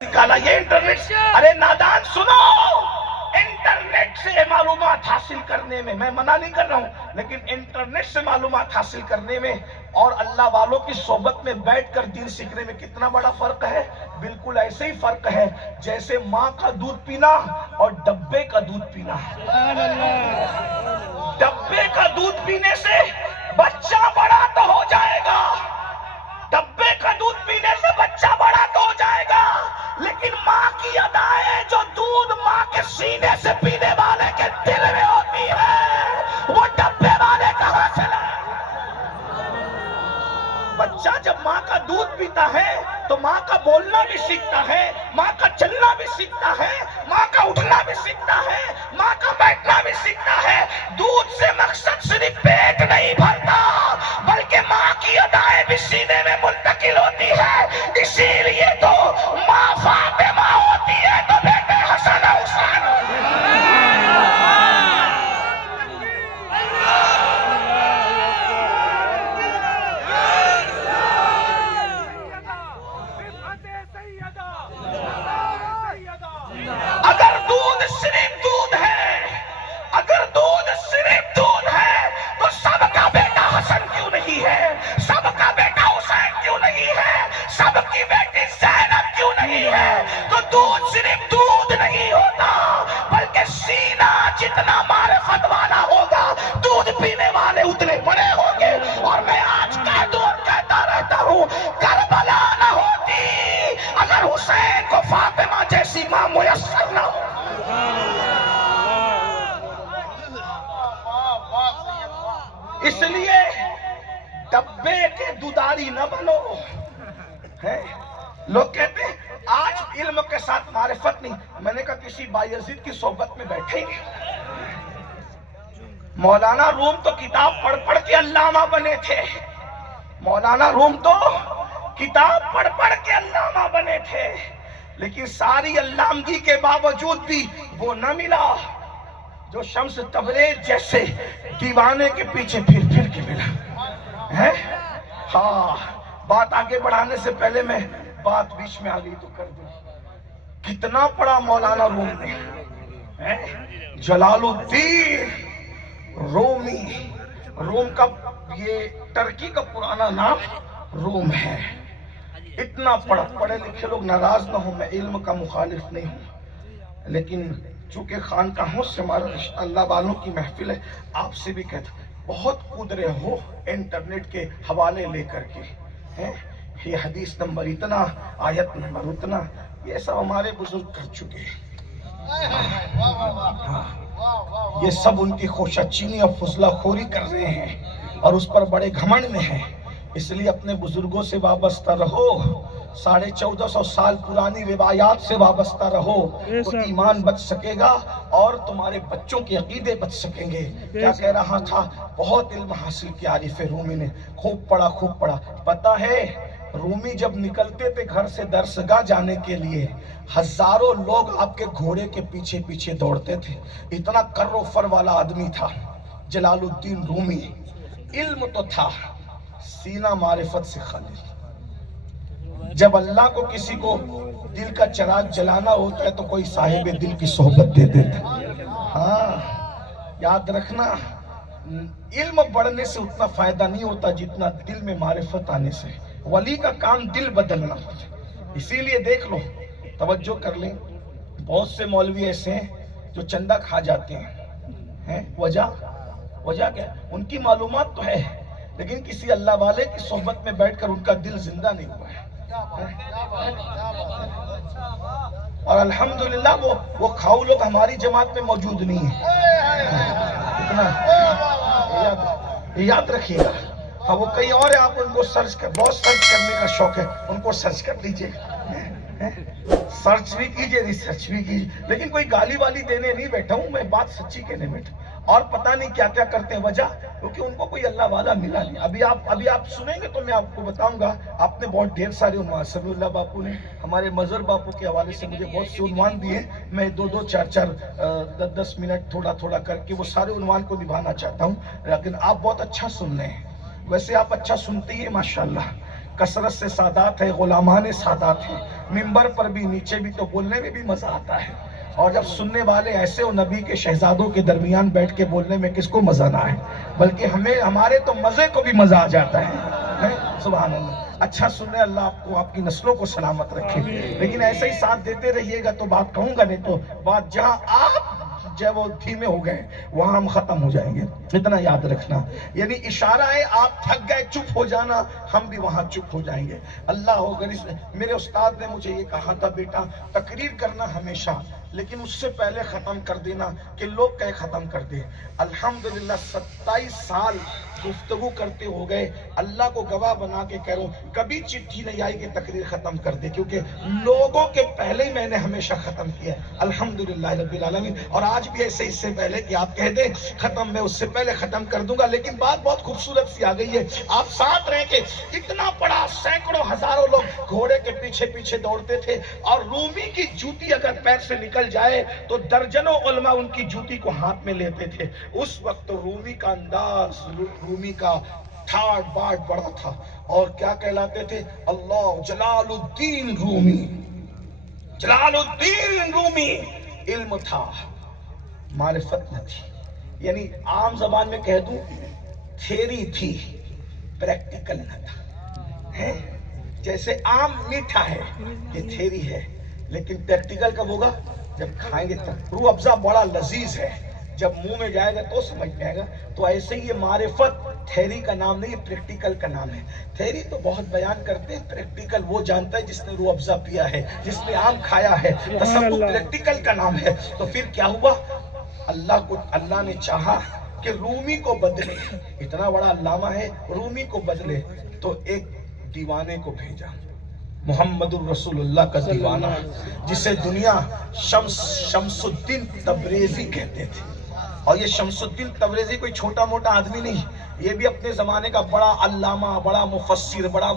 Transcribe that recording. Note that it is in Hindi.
निकाला ये इंटरनेट। अरे नादान सुनो, इंटरनेट से मालूमात हासिल करने में मैं मना नहीं कर रहा हूं, लेकिन इंटरनेट से मालूमात हासिल करने में और अल्लाह वालों की सोबत में बैठकर दीन सीखने में कितना बड़ा फर्क है। बिल्कुल ऐसे ही फर्क है जैसे माँ का दूध पीना और डब्बे का दूध पीना। डब्बे का दूध पीने से बच्चा बड़ा तो हो जाएगा, डब्बे का दूध पीने से बच्चा बड़ा तो हो जाएगा, लेकिन माँ की अदाएं जो दूध माँ के सीने से पीने वाले के दिल में होती है, वो डब्बे वाले कहां से लाए। बच्चा जब माँ का दूध पीता है तो माँ का बोलना भी सीखता है, माँ का चलना भी सीखता है, माँ का उठना भी सीखता है, माँ का बैठना भी सीखता है। दूध से मकसद सिर्फ पेट नहीं भरता, बल्कि माँ की अदाएं भी सीने में मुंतकिल होती है। इसीलिए तो माँ फातिमा होती है तो बेटे हसन हुसैन। अगर दूध सिर्फ दूध है, अगर दूध सिर्फ दूध है, तो सबका बेटा हसन क्यों नहीं है, सबका बेटा हुसैन क्यों नहीं है, सबकी बेटी ज़ैनब क्यों नहीं है। तो दूध सिर्फ दूध नहीं होता, बल्कि सीना जितना मारिफत वाला होगा, दूध पीने वाले उतने बड़े होंगे। और मैं आज का दौर कहता रहता हूँ, करबला न होती अगर हुसैन को फातिमा जैसी मां मुयस्सर न हो। इसलिए डब्बे के दुधारी न बनो है। लोग कहते हैं आज इल्म के साथ मारिफत नहीं। मैंने कहा किसी बायजीद की सोबत में बैठे ही मौलाना रूम तो किताब पढ़ पढ़ के अल्लामा बने थे, मौलाना रूम तो किताब पढ़ पढ़ के अल्लामा बने थे, लेकिन सारी अल्लामगी के बावजूद भी वो न मिला जो शम्स तबरेज जैसे दीवाने के पीछे फिर फिर के मिला है। हाँ, बात आगे बढ़ाने से पहले मैं बात बीच में आ गई तो कर दूं। कितना पढ़ा मौलाना रूम ने है, जलालुद्दीन रोमी। रोम का ये टर्की का पुराना नाम रोम है। इतना पढ़ा, पढ़े लिखे लोग नाराज ना हो, मैं इल्म का मुखालिफ नहीं हूं, लेकिन चूंकि खानकाहों से हमारा अल्लाह वालों की महफिल है, आपसे भी कहता बहुत कूद रहे हो इंटरनेट के हवाले लेकर के हैं। ये हदीस नंबर इतना, आयत नंबर उतना, ये सब हमारे बुजुर्ग कर चुके हैं। ये सब उनकी खोशाचीनी और फुजलाखोरी कर रहे हैं और उस पर बड़े घमंड में हैं। इसलिए अपने बुजुर्गों से वाबस्ता रहो, 1450 साल पुरानी रिवायात से वाबस्ता रहो, तो ईमान बच सकेगा और तुम्हारे बच्चों के अकीदे बच सकेंगे। क्या कह रहा था, बहुत इल्म हासिल किया आरिफ रूमी ने, खूब पढ़ा खूब पढ़ा। पता है रूमी जब निकलते थे घर से दरसगाह जाने के लिए, हजारों लोग आपके घोड़े के पीछे पीछे दौड़ते थे। इतना कर्रो फर वाला आदमी था जलालुद्दीन रूमी। इल्म तो था, सीना मारिफत से खाली। जब अल्लाह को किसी को दिल का चिराग जलाना होता है तो कोई साहिब दिल की सोहबत दे देता। हाँ, याद रखना, इल्म बढ़ने से उतना फायदा नहीं होता जितना दिल में मारिफत आने से। वली का काम दिल बदलना। इसीलिए देख लो, तवज्जो कर लें, बहुत से मौलवी ऐसे हैं जो चंदा खा जाते हैं। वजह क्या? उनकी मालूमात तो है, लेकिन किसी अल्लाह वाले की सोहबत में बैठकर उनका दिल जिंदा नहीं हुआ है। और अल्हम्दुलिल्लाह वो खाऊ लोग हमारी जमात में मौजूद नहीं है। इतना याद रखिएगा। हाँ, वो कहीं और है, आप उनको सर्च कर, बहुत सर्च करने का शौक है, उनको सर्च कर लीजिएगा। सर्च भी कीजिए, रिसर्च भी कीजिए, लेकिन कोई गाली वाली देने नहीं बैठा हूं मैं, बात सच्ची कहने बैठा। और पता नहीं क्या क्या करते हैं, वजह क्योंकि उनको कोई अल्लाह वाला मिला नहीं। अभी आप सुनेंगे तो मैं आपको बताऊंगा। आपने बहुत ढेर सारे उन्वान, समीउल्लाह बापू ने हमारे मजहर बापू के हवाले से मुझे बहुत से उन्वान दिए। मैं 2-2, 4-4, 10-10 मिनट थोड़ा थोड़ा करके वो सारे उन्वान को निभाना चाहता हूँ, लेकिन आप बहुत अच्छा सुन रहे हैं। वैसे आप अच्छा सुनते ही है माशाल्लाह, कसरत से सादात है, गुलामान सादात है। मिंबर पर भी नीचे भी तो बोलने में भी मजा आता है, और जब सुनने वाले ऐसे हो नबी के शहजादों के दरमियान बैठ के बोलने में किसको मजा ना आए, बल्कि हमें हमारे तो मजे को भी मजा आ जाता है। सुभान अल्लाह। अच्छा सुने, अल्लाह आपको आपकी नस्लों को सलामत रखे। लेकिन ऐसे ही साथ देते रहिएगा तो बात कहूंगा, नहीं तो बात जहां आप जब वो धीमे हो गए वहां हम खत्म हो जाएंगे, इतना याद रखना। यानी इशारा है, आप थक गए चुप हो जाना, हम भी वहां चुप हो जाएंगे। अल्लाह हो गनी। मेरे उस्ताद ने मुझे ये कहा था, बेटा तकरीर करना हमेशा, लेकिन उससे पहले खत्म कर देना कि लोग कहे खत्म कर दे। अल्हम्दुलिल्लाह 27 साल गुफ्तगू करते हो गए, अल्लाह को गवाह बना के कह रहा हूं, कभी चिट्ठी नहीं आई कि तकरीर खत्म कर दे, क्योंकि लोगों के पहले ही मैंने हमेशा खत्म किया अल्हम्दुलिल्लाह रब्बिल आलमीन। और आज भी ऐसे, इससे पहले कि आप कह दे खत्म, मैं उससे पहले खत्म कर दूंगा। लेकिन बात बहुत खूबसूरत सी आ गई है, आप साथ रह के इतना बड़ा सैकड़ों हजारों लोग घोड़े के पीछे पीछे दौड़ते थे, और रूमी की जूती अगर पैर से निकल जाए तो दर्जनों उलमा उनकी जूती को हाथ में लेते थे। उस वक्त रूमी का अंदाज, रूमी का ठाट बाट बड़ा था, और क्या कहलाते थे, अल्लाह जलालुद्दीन रूमी, जलालुद्दीन रूमी। इल्म था, मारिफत न थी। यानी आम जबान में कह दूं, थ्योरी थी, प्रैक्टिकल न था। है जैसे आम मीठा है, ये थ्योरी है, लेकिन प्रैक्टिकल कब होगा, जब खाएंगे तब। रूह अफ़ज़ा बड़ा लजीज है, जब मुंह में जाएगा तो समझ में आएगा। तो ऐसे ही ये मारिफत थ्योरी का नाम नहीं, प्रैक्टिकल का नाम है। थ्योरी तो बहुत बयान करते हैं, प्रैक्टिकल वो जानता है जिसने रूह अफ़ज़ा पिया है, जिसने आम खाया है। तसव्वुफ़ प्रैक्टिकल का नाम है। तो फिर क्या हुआ, अल्लाह ने चाहा कि रूमी को बदले, इतना बड़ा अल्लामा है, रूमी को बदले, तो एक दीवाने को भेजा, मोहम्मदुर रसूलुल्लाह का दीवाना, जिसे दुनिया शम्सुद्दीन तबरेज़ी कहते थे। और ये शम्सुद्दीन तबरेज़ी कोई छोटा मोटा आदमी नहीं, ये भी अपने जमाने का बड़ा अल्लामा, बड़ा मुफस्सिर, बड़ा